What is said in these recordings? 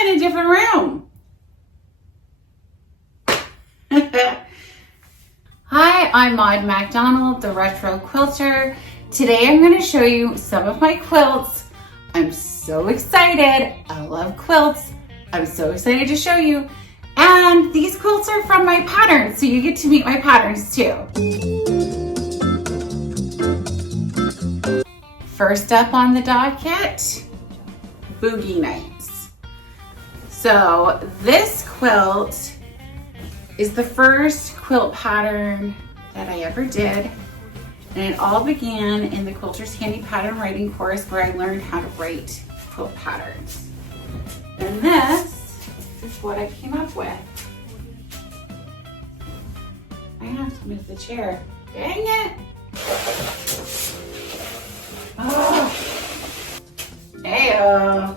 in a different room. Hi, I'm Maude MacDonald, the Retro Quilter. Today I'm going to show you some of my quilts. I'm so excited. I love quilts. I'm so excited to show you. And these quilts are from my patterns, so you get to meet my patterns too. First up on the docket, Boogie Nights. So this quilt is the first quilt pattern that I ever did. And it all began in the Quilter's Handy Pattern Writing course where I learned how to write quilt patterns. And this is what I came up with. I have to move the chair. Dang it! Oh. Heyo.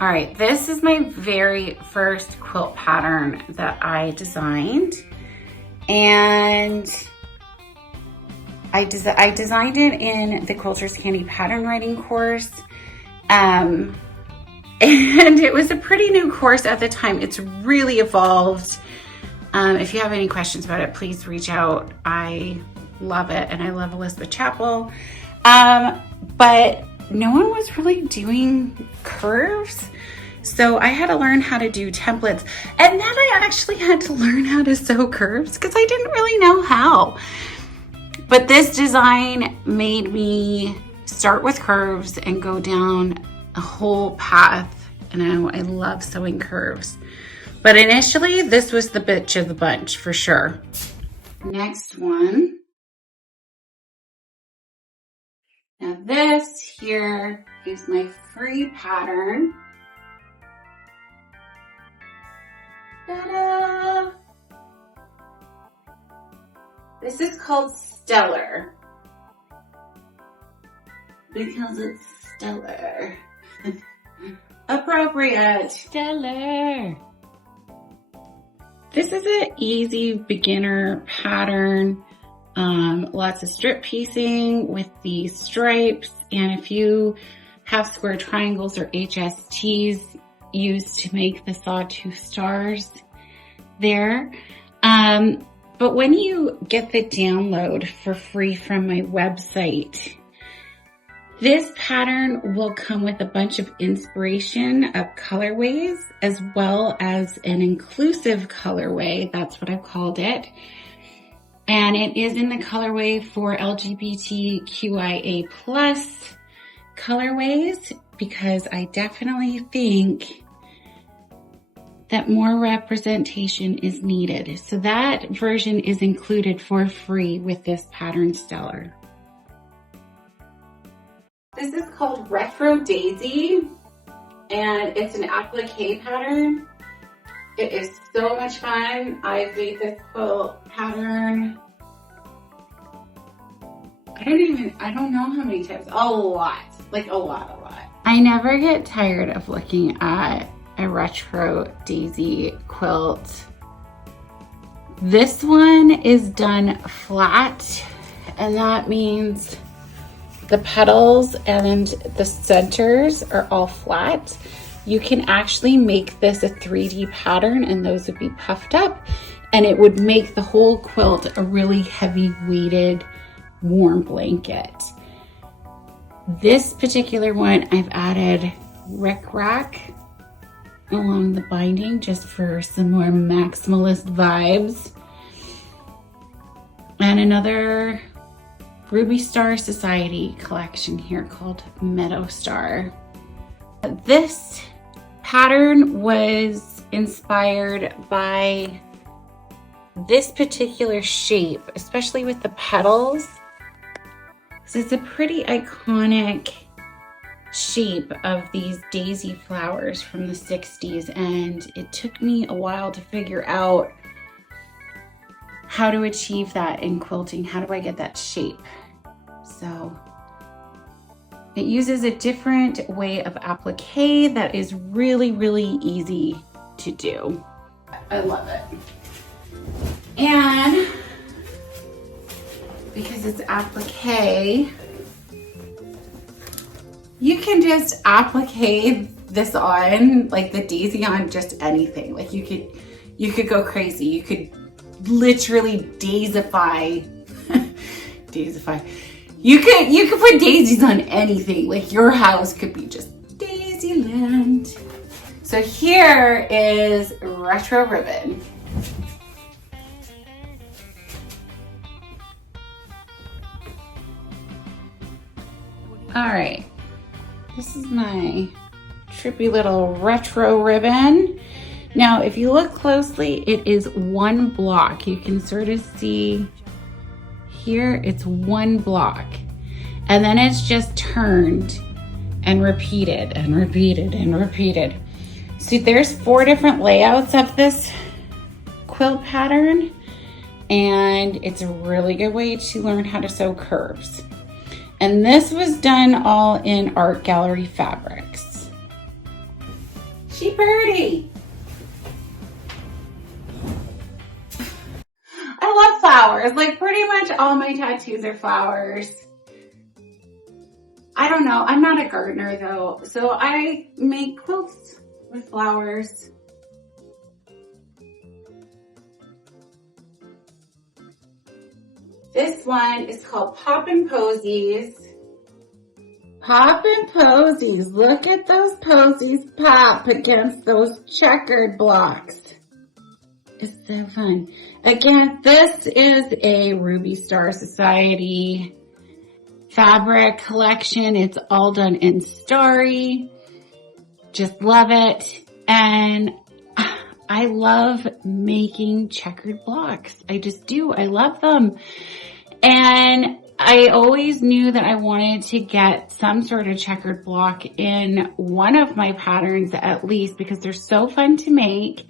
All right, this is my very first quilt pattern that I designed. And I designed it in the Quilter's Handy Pattern Writing course. And it was a pretty new course at the time. It's really evolved. If you have any questions about it, please reach out. I love it, and I love Elizabeth Chappell. But no one was really doing curves. So I had to learn how to do templates. And then I actually had to learn how to sew curves because I didn't really know how. But this design made me start with curves and go down a whole path. And I love sewing curves. But initially, this was the bitch of the bunch for sure. Next one. Now this here is my free pattern. Ta-da! This is called Stellar because it's stellar. Appropriate. Stellar. This is an easy beginner pattern. Lots of strip piecing with the stripes, and if you have square triangles or HSTs used to make the sawtooth stars there. But when you get the download for free from my website, this pattern will come with a bunch of inspiration of colorways as well as an inclusive colorway. That's what I've called it. And it is in the colorway for LGBTQIA+ colorways because I definitely think that more representation is needed. So that version is included for free with this pattern Stellar. This is called Retro Daisy, and it's an applique pattern. It is so much fun. I've made this quilt pattern, I don't know how many times, a lot. I never get tired of looking at a Retro Daisy quilt. This one is done flat, and that means the petals and the centers are all flat. You can actually make this a 3D pattern and those would be puffed up, and it would make the whole quilt a really heavy weighted warm blanket. This particular one, I've added rickrack along the binding just for some more maximalist vibes. And another Ruby Star Society collection here called Meadow Star. This pattern was inspired by this particular shape, especially with the petals. So it's a pretty iconic shape of these daisy flowers from the 60s, and it took me a while to figure out how to achieve that in quilting. How do I get that shape? So it uses a different way of applique that is really, really easy to do. I love it. And because it's applique, you can just applique this on, like the daisy on just anything. Like you could go crazy. You could literally daisify, daisify. You could put daisies on anything. Like your house could be just Daisyland. So here is retro ribbon. All right, this is my trippy little retro ribbon. Now, if you look closely, it is one block. You can sort of see here, it's one block. And then it's just turned and repeated and repeated and repeated. See, there's 4 different layouts of this quilt pattern, and it's a really good way to learn how to sew curves. And this was done all in art gallery fabrics. She birdie. I love flowers. Like pretty much all my tattoos are flowers. I don't know. I'm not a gardener though, so I make quilts with flowers. This one is called Poppin' Posies. Poppin' Posies. Look at those posies pop against those checkered blocks. It's so fun. Again, this is a Ruby Star Society fabric collection. It's all done in starry. Just love it. And I love making checkered blocks. I just do. I love them. And I always knew that I wanted to get some sort of checkered block in one of my patterns at least because they're so fun to make.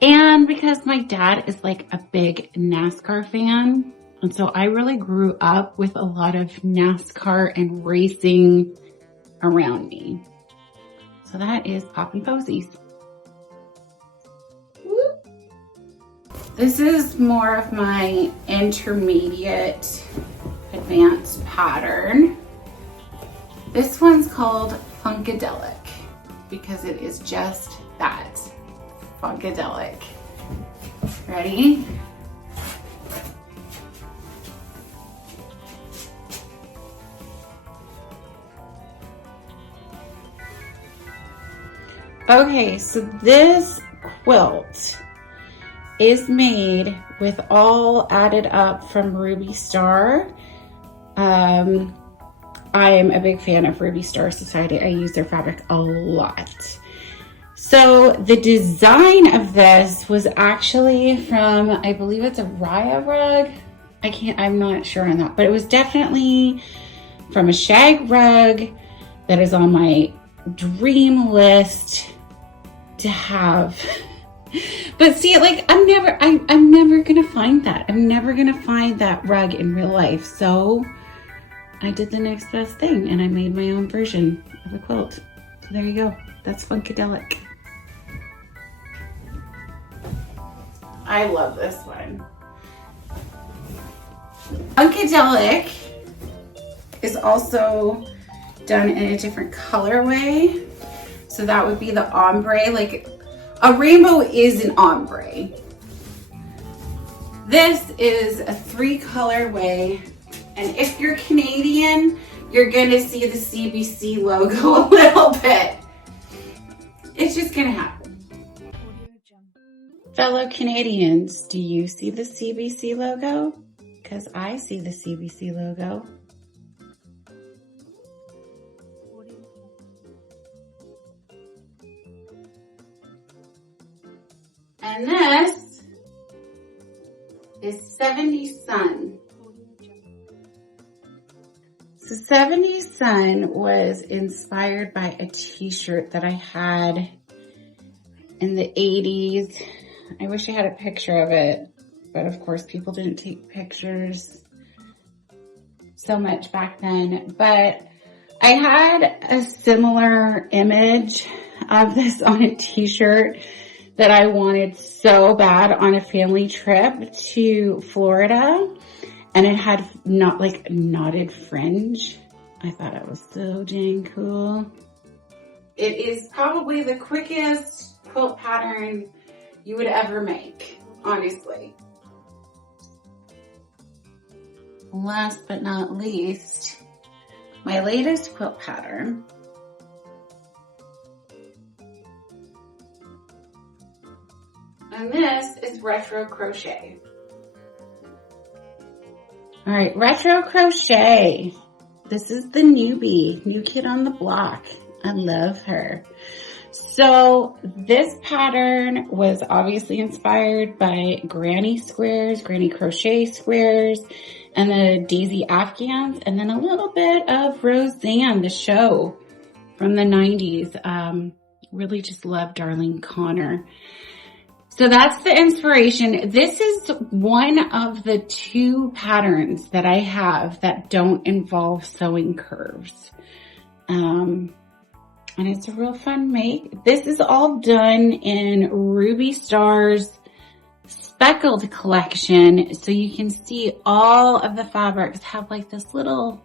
And because my dad is like a big NASCAR fan. And so I really grew up with a lot of NASCAR and racing around me. So that is Poppin' Posies. This is more of my intermediate advanced pattern. This one's called Funkadelic because it is just that, Funkadelic. Ready? Okay, so this quilt is made with all added up from Ruby Star. I am a big fan of Ruby Star Society. I use their fabric a lot. So the design of this was actually from, I believe it's a Raya rug. I'm not sure on that, but it was definitely from a shag rug that is on my dream list to have. But see, like, I'm never gonna find that. I'm never gonna find that rug in real life. So I did the next best thing and I made my own version of a quilt. So there you go. That's Funkadelic. I love this one. Funkadelic is also done in a different colorway. So that would be the ombre. Like a rainbow is an ombre. This is a 3 colorway. And if you're Canadian, you're gonna see the CBC logo a little bit. It's just gonna happen. Fellow Canadians, do you see the CBC logo? Because I see the CBC logo. And this is 70s Sun. So 70s Sun was inspired by a t-shirt that I had in the 80s. I wish I had a picture of it, but of course people didn't take pictures so much back then. But I had a similar image of this on a t-shirt that I wanted so bad on a family trip to Florida. And it had knotted fringe. I thought it was so dang cool. It is probably the quickest quilt pattern you would ever make, honestly. Last but not least, my latest quilt pattern. And this is Retro Crochet. All right, Retro Crochet. This is the newbie, new kid on the block. I love her. So this pattern was obviously inspired by granny squares, granny crochet squares, and the daisy afghans, and then a little bit of Roseanne, the show from the 90s. Really just love Darlene Connor. So that's the inspiration. This is one of the 2 patterns that I have that don't involve sewing curves. And it's a real fun make. This is all done in Ruby Star's Speckled collection. So you can see all of the fabrics have like this little,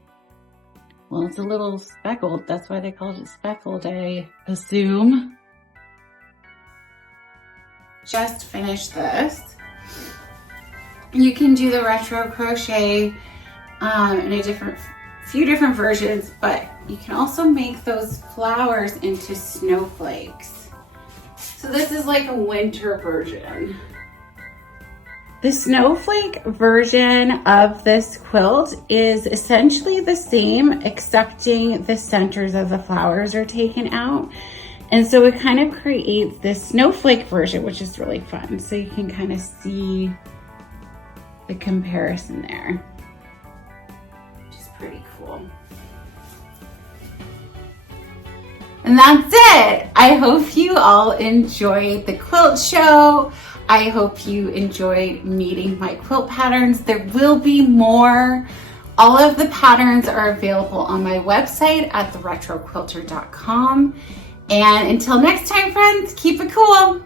well, it's a little speckled. That's why they called it speckled, I assume. Just finished this. You can do the retro crochet in a few different versions, but you can also make those flowers into snowflakes. So this is like a winter version. The snowflake version of this quilt is essentially the same, excepting the centers of the flowers are taken out. And so it kind of creates this snowflake version, which is really fun. So you can kind of see the comparison there, which is pretty cool. And that's it. I hope you all enjoyed the quilt show. I hope you enjoyed meeting my quilt patterns. There will be more. All of the patterns are available on my website at theretroquilter.com. And until next time, friends, keep it cool.